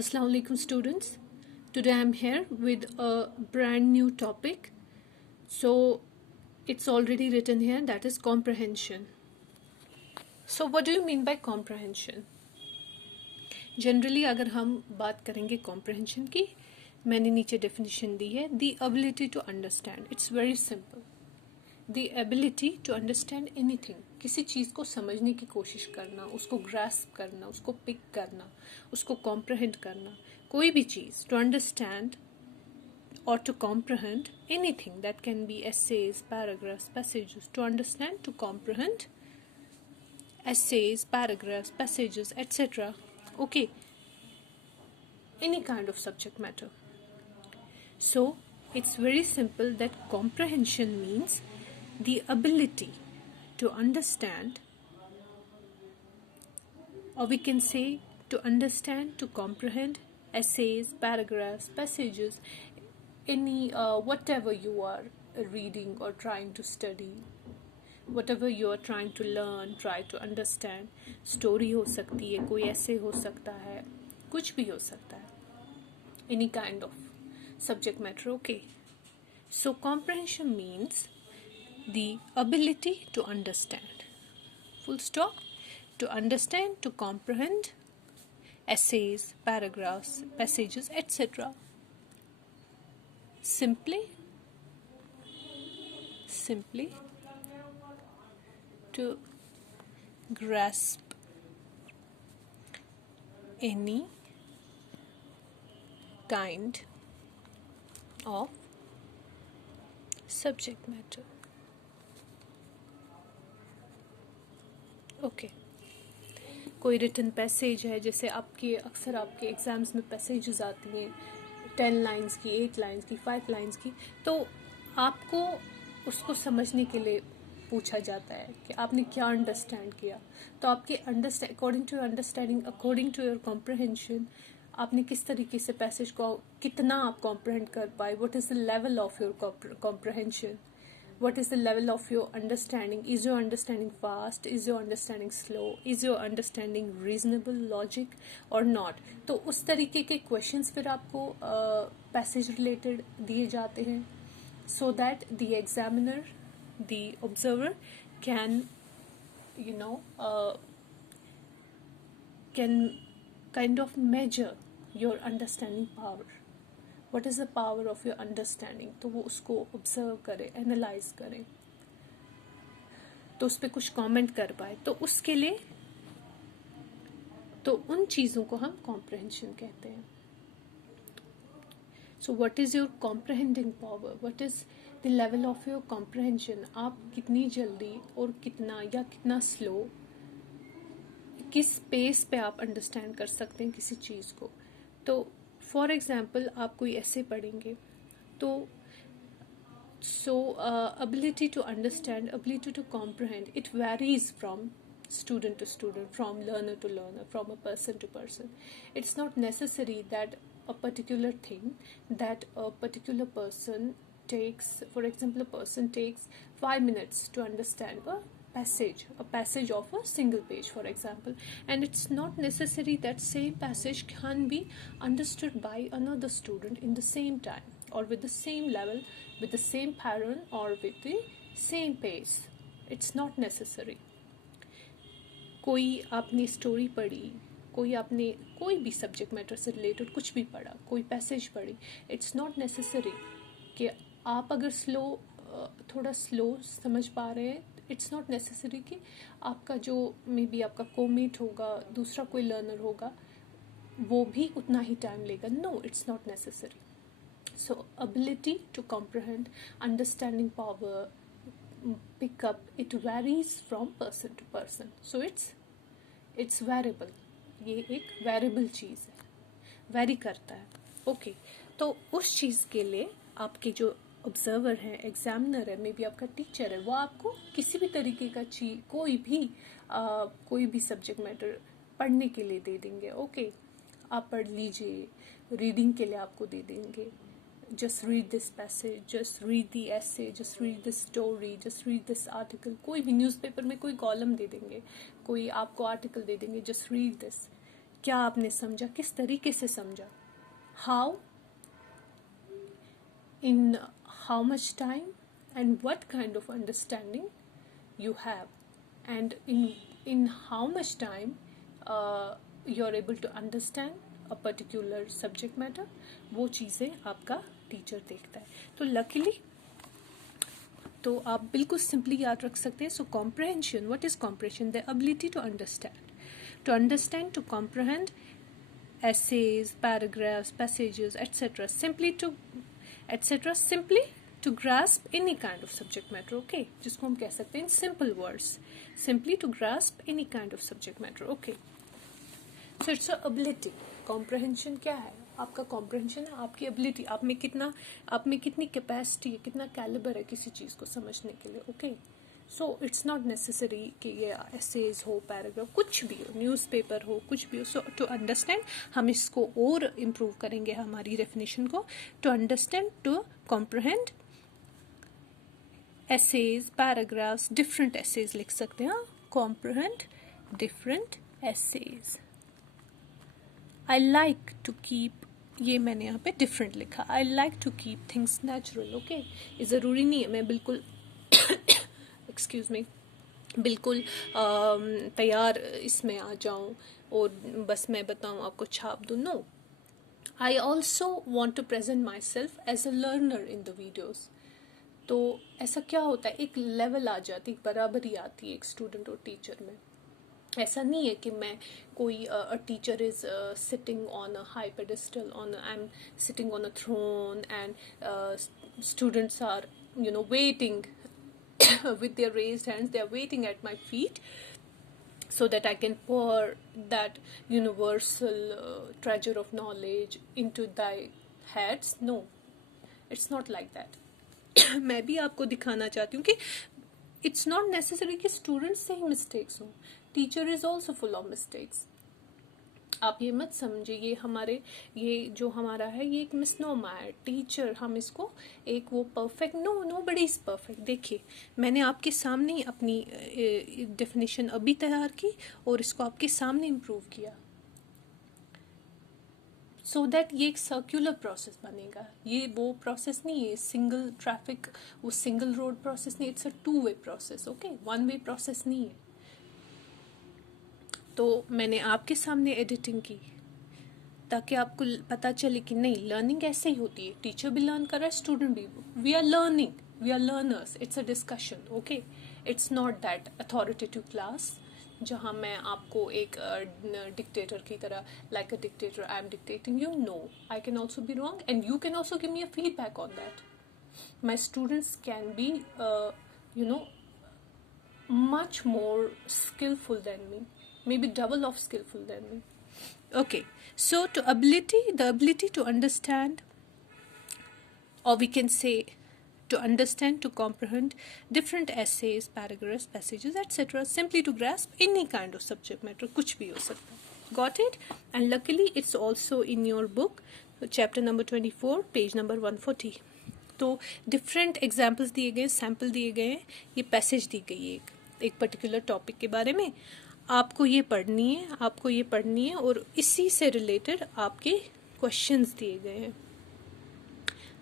Assalamu alaikum students. Today I'm here with a brand new topic. So it's already written here, that is comprehension. So what do you mean by comprehension? Generally अगर हम बात करेंगे comprehension की, मैंने नीचे definition दी है, the ability to understand. It's very simple. The ability to understand anything. किसी चीज़ को समझने की कोशिश करना, उसको grasp करना, उसको pick करना, उसको comprehend करना, कोई भी चीज़, to understand or to comprehend anything, that can be essays, paragraphs, passages, to understand, to comprehend essays, paragraphs, passages, etc. Okay, any kind of subject matter. So it's very simple that comprehension means the ability to understand, or we can say to understand, to comprehend essays, paragraphs, passages, any whatever you are reading or trying to study, whatever you are trying to learn, try to understand. Story हो सकती है, कोई essay हो सकता है, कुछ भी हो सकता है, any kind of subject matter. Okay, so comprehension means the ability to understand, full stop, to understand, to comprehend essays, paragraphs, passages, etc. Simply to grasp any kind of subject matter. Okay, कोई written passage है, जैसे आपके अक्सर आपके exams में passages आती हैं 10 lines की, 8 लाइंस की, 5 लाइंस की, तो आपको उसको समझने के लिए पूछा जाता है कि आपने क्या अंडरस्टैंड किया. तो आपके according to your understanding, according to your comprehension, आपने किस तरीके से पैसेज को कितना आप कॉम्प्रहेंड कर पाए, what is the level of your comprehension, what is the level of your understanding, is your understanding fast, is your understanding slow, is your understanding reasonable, logic or not. तो उस तरीके के questions फिर आपको passage related दिए जाते हैं, so that the examiner, the observer can can kind of measure your understanding power. What is the power of your understanding? तो वो उसको ऑब्जर्व करे, एनालाइज करे, तो उस पर कुछ कमेंट कर पाए. तो उसके लिए तो उन चीज़ों को हम कॉम्प्रहेंशन कहते हैं. So what is your comprehending power, what is the level of your comprehension. आप कितनी जल्दी और कितना या कितना स्लो, किस पेस पे आप अंडरस्टैंड कर सकते हैं किसी चीज़ को. तो फॉर एग्जाम्पल आप कोई ऐसे पढ़ेंगे तो ability to understand, ability to comprehend, it varies from student to student, from learner to learner, from a person to person. It's not necessary that a particular thing that a particular person takes, for example, a person takes 5 minutes to understand a passage of a single page, for example, and it's not necessary that same passage can be understood by another student in the same time, or with the same level, with the same pattern, or with the same pace. It's not necessary. कोई आपने story पढ़ी, कोई आपने कोई भी subject matter से related कुछ भी पढ़ा, कोई पैसेज पढ़ी, इट्स नॉट नेसेसरी कि आप अगर थोड़ा स्लो समझ पा रहे हैं, इट्स नॉट नेसेसरी कि आपका जो मे बी आपका कोमेट होगा, दूसरा कोई लर्नर होगा, वो भी उतना ही टाइम लेगा. No, it's not necessary. So ability to comprehend, understanding power, pick up, it varies from person to person. So it's variable. ये एक वेरिएबल चीज़ है, वेरी करता है. ओके, तो उस चीज़ के लिए आपके जो ऑब्जर्वर है, एग्जामिनर है, मे बी आपका टीचर है, वो आपको किसी भी तरीके का चीज, कोई भी सब्जेक्ट मैटर पढ़ने के लिए दे देंगे. ओके, आप पढ़ लीजिए, रीडिंग के लिए आपको दे देंगे. just read this passage, just read the essay, just read this story, just read this article. कोई भी न्यूज़पेपर में कोई कॉलम दे देंगे, कोई आपको आर्टिकल दे देंगे, just read this. क्या आपने समझा, किस तरीके से समझा, how, in how much time, and what kind of understanding you have, and in how much time you are able to understand a particular subject matter. वो चीज़ें आपका टीचर देखता है. तो लकीली तो आप बिल्कुल सिंपली याद रख सकते हैं. So comprehension, what is comprehension? The ability to understand, to comprehend essays, paragraphs, passages, etc. Simply to grasp any kind of subject matter. Okay, जिसको हम कह सकते हैं in simple words, simply to grasp any kind of subject matter. Okay, so it's a ability. Comprehension क्या है? आपका comprehension है आपकी ability, आप में कितनी capacity है, कितना caliber है किसी चीज़ को समझने के लिए. Okay, so it's not necessary कि ये एसेज हो, पैराग्राफ, कुछ भी हो, न्यूज़पेपर हो, कुछ भी हो. सो टू अंडरस्टैंड, हम इसको और इम्प्रूव करेंगे हमारी डेफिनेशन को. To understand, to comprehend essays, paragraphs, different essays लिख सकते हैं. Comprehend different essays. I like to keep, ये मैंने यहाँ पे डिफरेंट लिखा. I like to keep things natural. Okay, ये ज़रूरी नहीं है मैं बिल्कुल एक्सक्यूज मी बिल्कुल तैयार इसमें आ जाऊं और बस मैं बताऊं आपको, छाप दूं. No, I also want to present myself as a learner in the videos. तो ऐसा क्या होता है, एक लेवल आ जाती, एक बराबरी आती है एक स्टूडेंट और टीचर में. ऐसा नहीं है कि मैं कोई teacher is sitting on a high pedestal, I am sitting on a throne and students are waiting with their raised hands. They are waiting at my feet so that I can pour that universal treasure of knowledge into thy heads. No, it's not like that. मैं भी आपको दिखाना चाहती हूँ कि it's not necessary कि students से ही mistakes हों. Teacher is also full of mistakes. आप ये मत समझिए ये जो हमारा है ये एक मिसनोमा है. टीचर, हम इसको एक वो perfect, nobody is perfect. देखिए, मैंने आपके सामने ही अपनी डेफिनेशन अभी तैयार की और इसको आपके सामने इम्प्रूव किया, सो दैट ये एक सर्कुलर प्रोसेस बनेगा. ये वो प्रोसेस नहीं है सिंगल ट्रैफिक, वो सिंगल रोड प्रोसेस नहीं. It's a 2-way process. Okay, 1-way process नहीं है. तो मैंने आपके सामने एडिटिंग की ताकि आपको पता चले कि नहीं, लर्निंग ऐसे ही होती है. टीचर भी लर्न कर रहा है, स्टूडेंट भी. We are learning, we are learners. It's a discussion. Okay, it's not that authoritative class जहाँ मैं आपको एक डिक्टेटर की तरह, like a dictator I am dictating you. No, I can also be wrong and you can also give me a feedback on that. My students can be much more skillful than me, maybe double of skillful than me. Okay, so the ability to understand, or we can say to understand, to comprehend different essays, paragraphs, passages, etc. Simply to grasp any kind of subject matter, कुछ भी हो सकता है. Got it? And luckily it's also in your book, chapter number 24, page number 140. तो different examples दिए गए, sample दिए गए हैं. ये पैसेज दी गई है एक पर्टिकुलर टॉपिक के बारे में. आपको ये पढ़नी है और इसी से रिलेटेड आपके क्वेश्चंस दिए गए हैं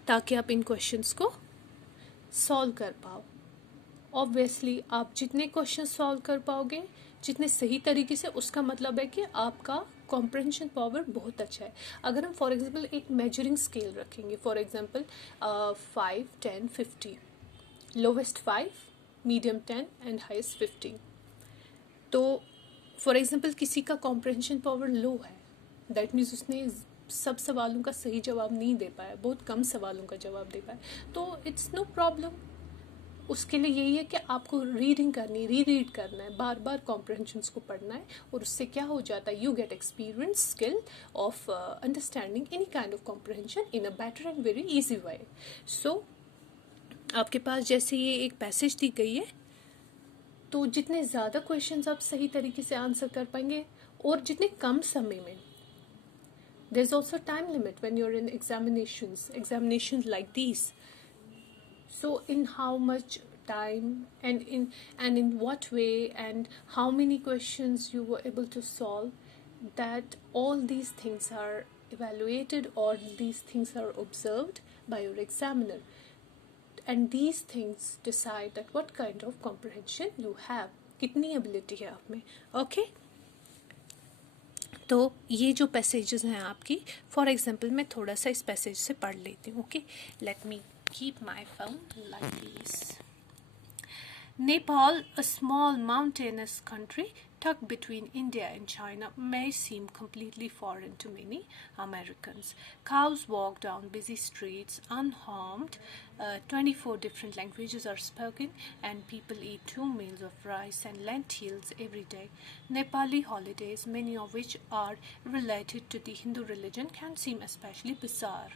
ताकि आप इन क्वेश्चंस को सॉल्व कर पाओ. ऑब्वियसली आप जितने क्वेश्चन सॉल्व कर पाओगे, जितने सही तरीके से, उसका मतलब है कि आपका कॉम्प्रहेंशन पावर बहुत अच्छा है. अगर हम फॉर एग्जांपल एक मेजरिंग स्केल रखेंगे, for example 5, 10, 50, lowest 5, medium 10 and highest 15. तो फॉर एग्जांपल किसी का कॉम्प्रहेंशन पावर लो है, दैट मीन्स उसने सब सवालों का सही जवाब नहीं दे पाया, बहुत कम सवालों का जवाब दे पाया. तो इट्स नो प्रॉब्लम. उसके लिए यही है कि आपको रीडिंग करनी, रीड करना है, बार बार कॉम्प्रहेंशंस को पढ़ना है और उससे क्या हो जाता है, you get experience, skill of understanding any kind of comprehension in a better and very easy way. So आपके पास जैसे ये एक पैसेज दी गई है, तो जितने ज़्यादा क्वेश्चंस आप सही तरीके से आंसर कर पाएंगे और जितने कम समय में. There is also time limit when you are in examinations like these. So in how much time and in what way and how many questions you were able to solve, that all these things are evaluated, all these things are observed by your examiner, and these things decide that what kind of comprehension you have, कितनी ability है आप में. Okay, तो ये जो passages हैं आपकी, for example मैं थोड़ा सा इस पैसेज से पढ़ लेती हूँ. Okay, let me keep my phone like this. Nepal, a small mountainous country tucked between India and China, may seem completely foreign to many Americans. Cows walk down busy streets unharmed. 24 different languages are spoken, and people eat 2 meals of rice and lentils every day. Nepali holidays, many of which are related to the Hindu religion, can seem especially bizarre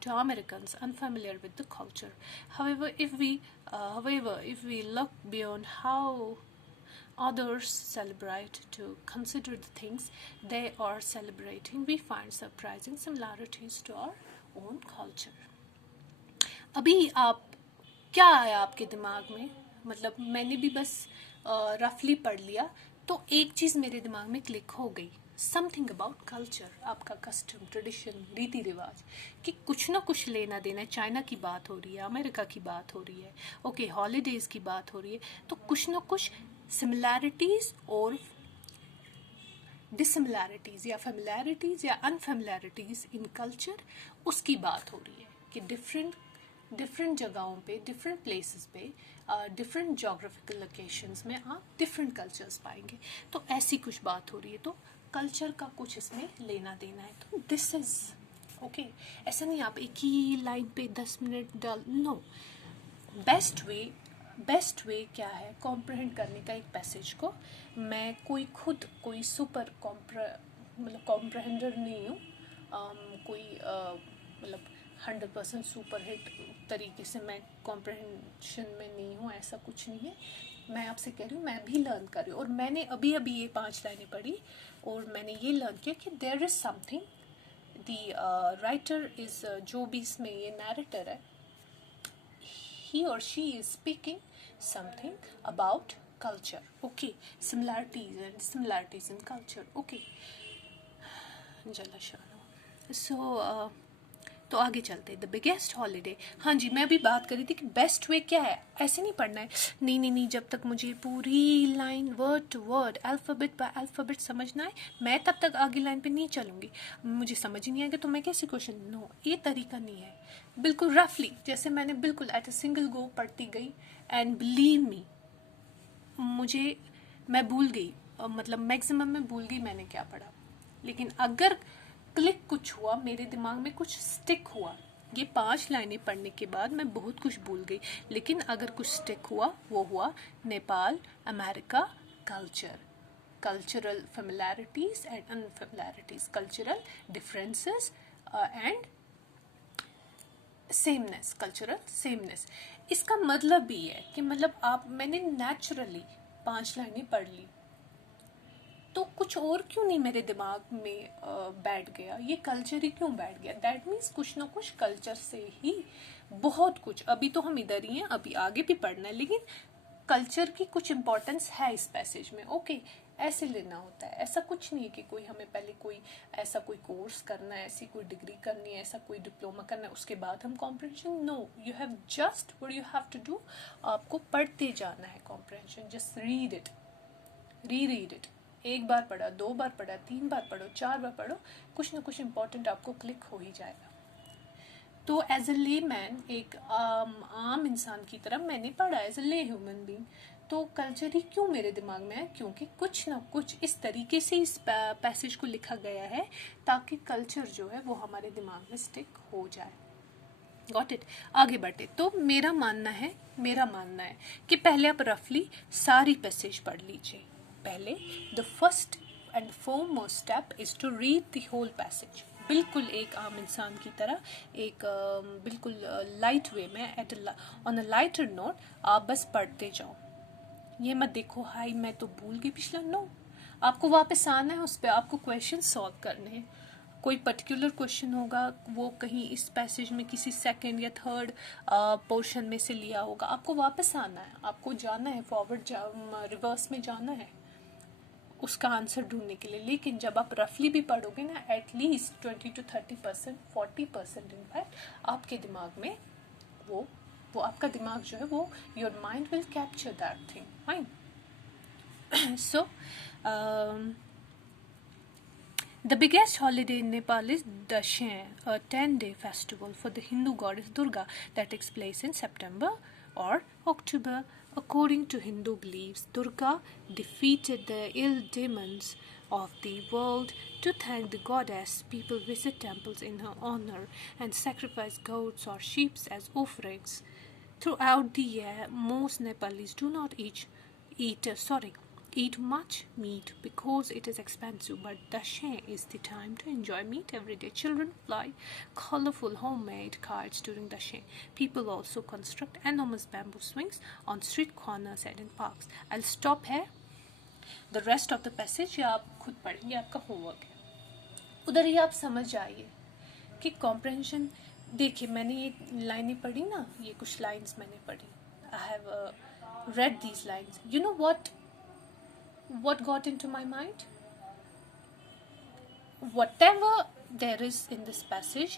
to Americans unfamiliar with the culture. However, if we look beyond how others celebrate to consider the things they are celebrating, we find surprising similarities to our own culture. अभी आप क्या आया आपके दिमाग में? मतलब मैंने भी बस रफली पढ़ लिया, तो एक चीज़ मेरे दिमाग में क्लिक हो गई. समथिंग अबाउट कल्चर, आपका कस्टम, ट्रेडिशन, रीति रिवाज, कि कुछ ना कुछ लेना देना. चाइना की बात हो रही है, अमेरिका की बात हो रही है, ओके, हॉलीडेज़ की बात हो रही है, तो कुछ ना कुछ सिमिलैरिटीज़ और डिसिमिलैरिटीज़ या फेमिलैरिटीज़ या अनफेमिलैरिटीज़ इन कल्चर, उसकी बात हो रही है कि डिफरेंट जगहों पे, डिफरेंट प्लेसेस पे, डिफरेंट जोग्राफिकल लोकेशंस में आप डिफरेंट कल्चर्स पाएंगे. तो ऐसी कुछ बात हो रही है, तो कल्चर का कुछ इसमें लेना देना है. तो दिस इज ओके. ऐसा नहीं आप एक ही लाइन पे 10 मिनट डाल, नो. बेस्ट वे क्या है कॉम्प्रहेंड करने का एक पैसेज को? मैं कोई सुपर कॉम्प्रहेंडर नहीं हूँ, कोई मतलब 100% सुपर हिट तरीके से मैं कॉम्प्रहेंशन में नहीं हूँ, ऐसा कुछ नहीं है. मैं आपसे कह रही हूँ, मैं भी लर्न कर रही हूँ, और मैंने अभी ये 5 लाइनें पढ़ी और मैंने ये लर्न किया कि there is something, the writer is, जो भी इसमें ये नैरेटर है, he or she is speaking something about culture. Okay, similarities in culture. Okay, जला शानो. So तो आगे चलते. The biggest holiday. हाँ जी, मैं अभी बात कर रही थी कि बेस्ट वे क्या है. ऐसे नहीं पढ़ना है, नहीं, जब तक मुझे पूरी line word to word, alphabet by alphabet समझना है, मैं तब तक आगे लाइन पे नहीं चलूँगी. मुझे समझ ही नहीं आएगा तो मैं कैसे क्वेश्चन. नो, ये तरीका नहीं है. बिल्कुल रफली, जैसे मैंने बिल्कुल एट अ सिंगल गो पढ़ती गई, एंड बिलीव मी, मैं भूल गई, मतलब मैक्सिमम में भूल गई मैंने क्या पढ़ा. लेकिन अगर क्लिक कुछ हुआ, मेरे दिमाग में कुछ स्टिक हुआ, ये 5 लाइनें पढ़ने के बाद मैं बहुत कुछ भूल गई, लेकिन अगर कुछ स्टिक हुआ, वो हुआ Nepal, America, cultural familiarities and unfamiliarities, cultural differences and sameness, cultural sameness. इसका मतलब भी है कि मतलब मैंने नेचुरली 5 लाइनें पढ़ ली, तो कुछ और क्यों नहीं मेरे दिमाग में बैठ गया, ये कल्चर ही क्यों बैठ गया. दैट मीन्स कुछ ना कुछ कल्चर से ही बहुत कुछ. अभी तो हम इधर ही हैं, अभी आगे भी पढ़ना है, लेकिन कल्चर की कुछ इंपॉर्टेंस है इस पैसेज में. ओके, ऐसे लेना होता है. ऐसा कुछ नहीं है कि कोई हमें पहले कोई ऐसा कोई कोर्स करना है, ऐसी कोई डिग्री करनी है, ऐसा कोई डिप्लोमा करना है, उसके बाद हम comprehension. No, you have just what you have to do, आपको पढ़ते जाना है comprehension. Just read it, read it. 1 बार पढ़ा, 2 बार पढ़ा, 3 बार पढ़ो, 4 बार पढ़ो, कुछ ना कुछ इम्पोर्टेंट आपको क्लिक हो ही जाएगा. तो एज अ ले मैन, एक आम इंसान की तरह मैंने पढ़ा, एज अ ले ह्यूमन बीइंग. तो कल्चर ही क्यों मेरे दिमाग में है? क्योंकि कुछ ना कुछ इस तरीके से इस पैसेज को लिखा गया है ताकि कल्चर जो है वो हमारे दिमाग में स्टिक हो जाए. Got it. आगे बढ़ते. तो मेरा मानना है कि पहले आप रफली सारी पैसेज पढ़ लीजिए. पहले the first and foremost step is to read the whole passage. बिल्कुल एक आम इंसान की तरह, एक बिल्कुल लाइट वे में, ऑन अ लाइटर नोट आप बस पढ़ते जाओ. ये मत देखो हाई मैं तो भूल गई पिछला. नो, आपको वापस आना है, उस पर आपको क्वेश्चन सॉल्व करने हैं. कोई पर्टिकुलर क्वेश्चन होगा, वो कहीं इस पैसेज में किसी सेकंड या थर्ड पोर्शन में से लिया होगा, आपको वापस आना है, आपको जाना है फॉरवर्ड, रिवर्स में जाना है, उसका आंसर ढूंढने के लिए। लेकिन जब आप रफली भी पढ़ोगे ना, एटलीस्ट 20 to 30%, 40% इनफैक्ट आपके दिमाग में वो आपका दिमाग जो है वो, your mind will capture that thing, fine. So the biggest holiday in Nepal is Dashain, a 10-day festival for the Hindu goddess Durga that takes place in September or October. According to Hindu beliefs, Durga defeated the ill demons of the world. To thank the goddess, people visit temples in her honor and sacrifice goats or sheep as offerings. Throughout the year, most Nepalis do not eat much meat because it is expensive, but Dashain is the time to enjoy meat every day. Children fly colorful homemade kites during Dashain. People also construct enormous bamboo swings on street corners and in parks. I'll stop here. The rest of the passage या आप खुद पढ़ेंगे, आपका homework है। उधर ही आप समझ जाइए कि कॉम्प्रहेंशन। देखिए, मैंने ये लाइनें पढ़ी ना, ये कुछ लाइन्स मैंने पढ़ी। I have read these lines. You know what got into my mind? Whatever there is in this passage,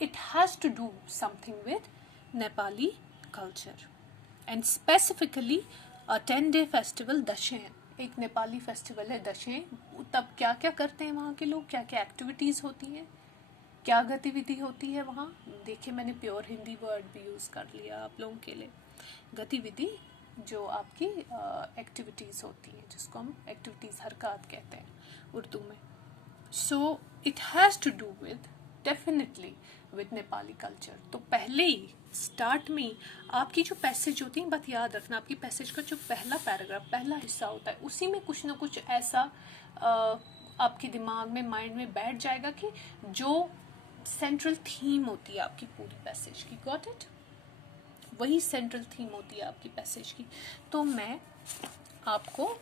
it has to do something with Nepali culture, and specifically a 10-day festival Dashain. एक Nepali festival है दशें। तब क्या क्या करते हैं वहाँ के लोग, क्या क्या एक्टिविटीज़ होती हैं, क्या गतिविधि होती है वहाँ। देखिए, मैंने प्योर हिंदी वर्ड भी यूज़ कर लिया आप लोगों के लिए। गतिविधि जो आपकी एक्टिविटीज़ होती हैं, जिसको हम एक्टिविटीज़ हरकत कहते हैं उर्दू में। So it has to do with definitely with Nepali culture. तो पहले ही स्टार्ट में आपकी जो पैसेज होती है, बात याद रखना, आपकी पैसेज का जो पहला पैराग्राफ, पहला हिस्सा होता है, उसी में कुछ ना कुछ ऐसा आपके दिमाग में, माइंड में बैठ जाएगा कि जो सेंट्रल थीम होती है आपकी पूरी पैसेज की, गॉट इट, वही सेंट्रल थीम होती है आपकी पैसेज की। तो मैं आपको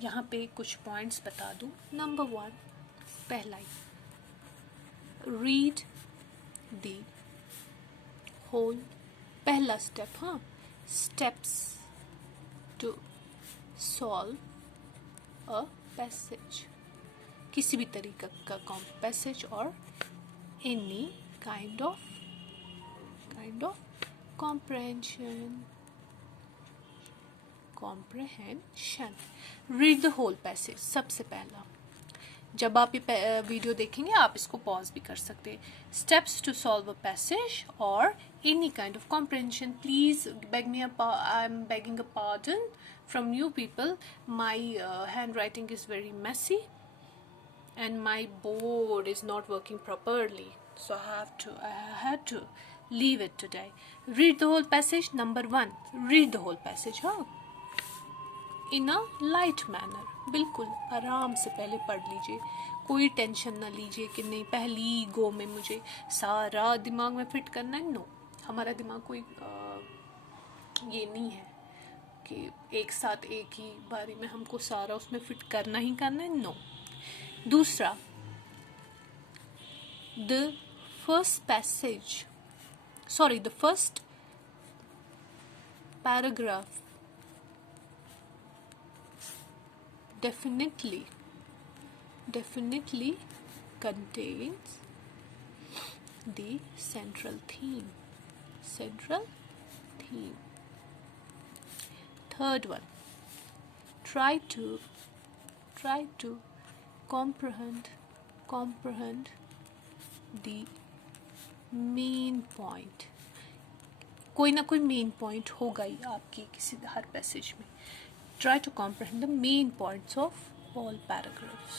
यहाँ पे कुछ पॉइंट्स बता दूँ। नंबर 1, पहला ही, रीड दी होल, पहला स्टेप, हाँ, steps to solve a passage, किसी भी तरीके का पैसेज और any kind of comprehension. Read the whole passage. सबसे पहला, जब आप ये वीडियो देखेंगे आप इसको पॉज भी कर सकते हैं। Steps to solve a passage और any kind of comprehension. Please I am begging a pardon from you people. My handwriting is very messy and my board is not working properly, so I had to leave it today. Read the whole passage. Number 1, read the whole passage, हाँ, in a light manner, बिल्कुल आराम से पहले पढ़ लीजिए, कोई tension ना लीजिए कि नहीं पहली गो में मुझे सारा दिमाग में फिट करना है। नो, हमारा दिमाग कोई ये नहीं है कि एक साथ एक ही बारी में हमको सारा उसमें फिट करना ही करना है। नो। दूसरा, the first paragraph definitely contains the central theme. Third one, try to comprehend the main point. कोई ना कोई मेन पॉइंट होगा ही आपकी किसी हर पैसेज में। Try to comprehend the main points of all paragraphs.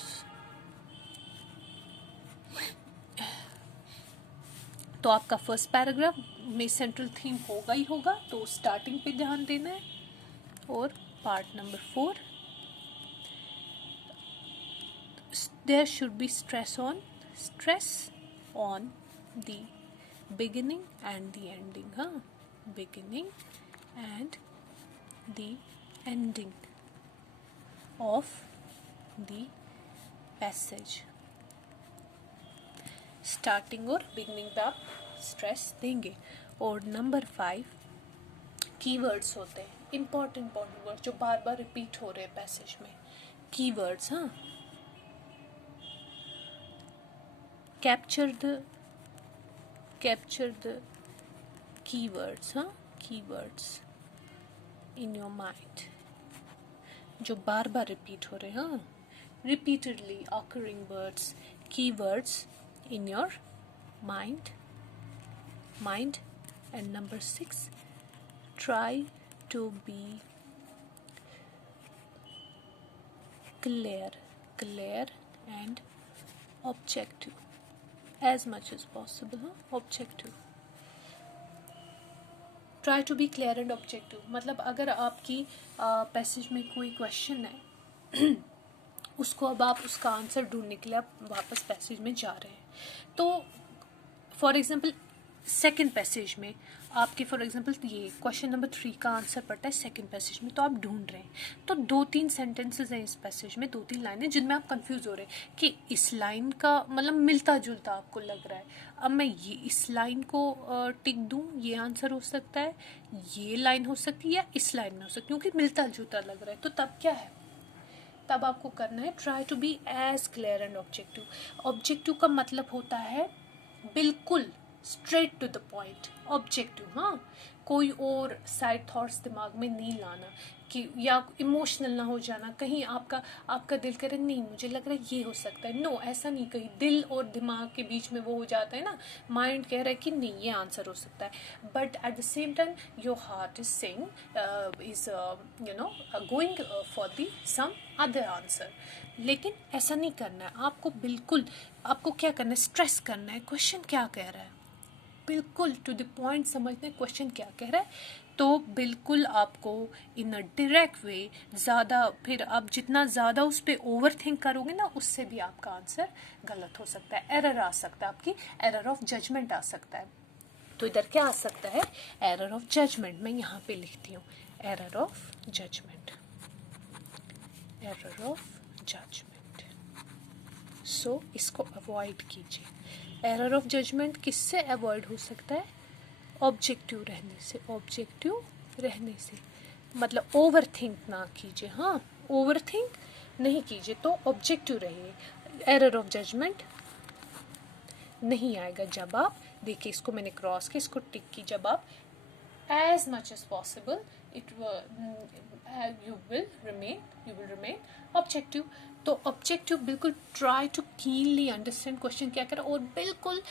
तो आपका फर्स्ट पैराग्राफ में सेंट्रल थीम होगा ही होगा, तो स्टार्टिंग पे ध्यान देना है। और part number 4, there should be stress on the beginning and the ending, हाँ, beginning and the ending of the passage. Starting और बिगनिंग पे आप स्ट्रेस देंगे। और नंबर 5, कीवर्ड्स होते हैं। इंपॉर्टेंट वर्ड जो बार बार रिपीट हो रहे हैं पैसेज में, कीवर्ड्स। हाँ, कैप्चर द कीवर्ड्स। हाँ, कीवर्ड्स इन योर माइंड, जो बार बार रिपीट हो रहे हैं। हाँ, repeatedly occurring words, keywords in your mind. And number 6, try to be clear and objective as much as possible. Objective, try to be clear and objective, मतलब अगर आपकी passage में कोई क्वेश्चन है उसको अब आप उसका आंसर ढूंढने के लिए आप वापस पैसेज में जा रहे हैं, तो फॉर एग्जांपल सेकंड पैसेज में आपके फॉर एग्जांपल ये क्वेश्चन नंबर 3 का आंसर पड़ता है सेकंड पैसेज में, तो आप ढूंढ रहे हैं, तो 2-3 सेंटेंसेस हैं इस पैसेज में, 2-3 लाइनें जिनमें आप कंफ्यूज हो रहे हैं कि इस लाइन का मतलब मिलता जुलता आपको लग रहा है, अब मैं ये इस लाइन को टिक दूं, ये आंसर हो सकता है, ये लाइन हो सकती है, या इस लाइन में हो सकती है, क्योंकि मिलता जुलता लग रहा है, तो तब क्या है, तब आपको करना है try to be as clear and objective. Objective का मतलब होता है बिल्कुल straight to the point, objective. हाँ, कोई और साइड थॉट्स दिमाग में नहीं लाना कि या इमोशनल ना हो जाना, कहीं आपका दिल करे नहीं मुझे लग रहा है ये हो सकता है, नो ऐसा नहीं, कहीं दिल और दिमाग के बीच में वो हो जाता है ना, माइंड कह रहा है कि नहीं ये आंसर हो सकता है, but at the same time your heart is saying is going for the some other answer. लेकिन ऐसा नहीं करना है आपको, बिल्कुल आपको क्या करना है, स्ट्रेस करना है क्वेश्चन क्या कह रहा है, बिल्कुल टू द पॉइंट समझना है क्वेश्चन क्या कह रहा है, तो बिल्कुल आपको इन अ डायरेक्ट वे ज़्यादा, फिर आप जितना ज़्यादा उस पर ओवर थिंक करोगे ना उससे भी आपका आंसर गलत हो सकता है, एरर आ सकता है, आपकी एरर ऑफ जजमेंट आ सकता है। तो इधर क्या आ सकता है, एरर ऑफ जजमेंट, मैं यहाँ पे लिखती हूँ error of judgement, error of judgement. So इसको अवॉइड कीजिए। एरर ऑफ जजमेंट किससे अवॉइड हो सकता है, ऑब्जेक्टिव रहने से, ऑब्जेक्टिव रहने से, मतलब ओवर थिंक ना कीजिए। हाँ, ओवर थिंक नहीं कीजिए, तो ऑब्जेक्टिव रहिए। एरर ऑफ जजमेंट नहीं आएगा जब आप, देखिए इसको मैंने क्रॉस किया, इसको टिक की, जब आप as much as possible you will remain objective। तो ऑब्जेक्टिव बिल्कुल try to keenly understand question क्या कर रहा है, और बिल्कुल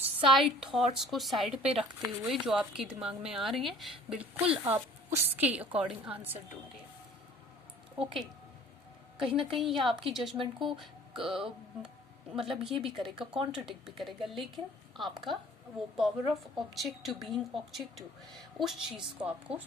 साइड थॉट्स को साइड पे रखते हुए जो आपके दिमाग में आ रही हैं बिल्कुल आप उसके अकॉर्डिंग आंसर ढूंढिए। ओके, कहीं ना कहीं ये आपकी जजमेंट को मतलब ये भी करेगा, कॉन्ट्रडिक्ट भी करेगा, लेकिन आपका वो power of objective, being objective, उस चीज़ को आपको